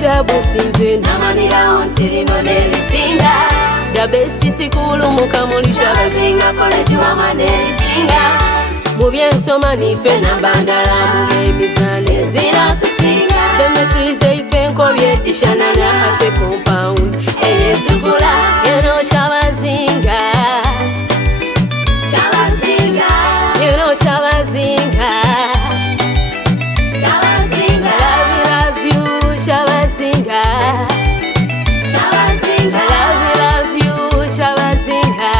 Shabusinze namanirawo nti lino nelisinga. The best sikulu mukamuli Shabazinga pole chiwama nelisinga. Mu byensoma nife nambandala mu byemizane zinatusinga. Demetrius Deife nkobye dishanana ate compound eyetukula yeno Shabazinga. Shabazinga yeno Shabazinga. Shabazinga love you Shabazinga. Shabazinga love you Shabazinga.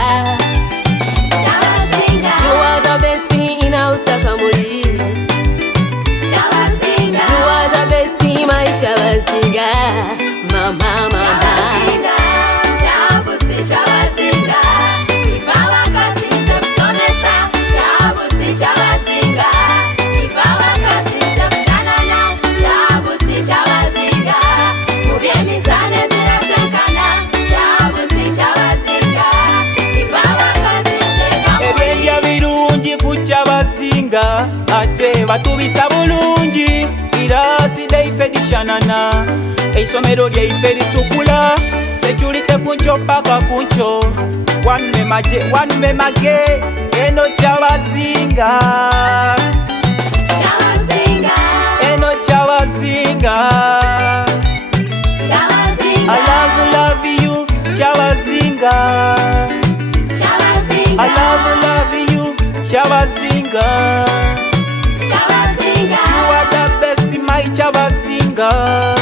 Shabazinga you are the best in Utakamuli. Shabazinga you are the best in my Shabazinga. Mama Shabazinga Shabusi Shabazinga. Ifawa kasinze msonesa. Shabusi Shabazinga. Ifawa kasinze mshanana. Shabusi Shabazinga. Mubye mizane zinachokana. Shabusi Shabazinga. Ifawa kasinze kamuli. Ebyenja birungi ku Shabazinga ate batubisa bulungi. Irasi Deife dishanana eisomero lyaife litukula. Security kuncho paka kuncho. One me mage eno Shabazinga. Shabazinga Eno Shabazinga. Shabazinga I love you Shabazinga. Shabazinga I love you Shabazinga. Shabazinga You are the best my Shabazinga.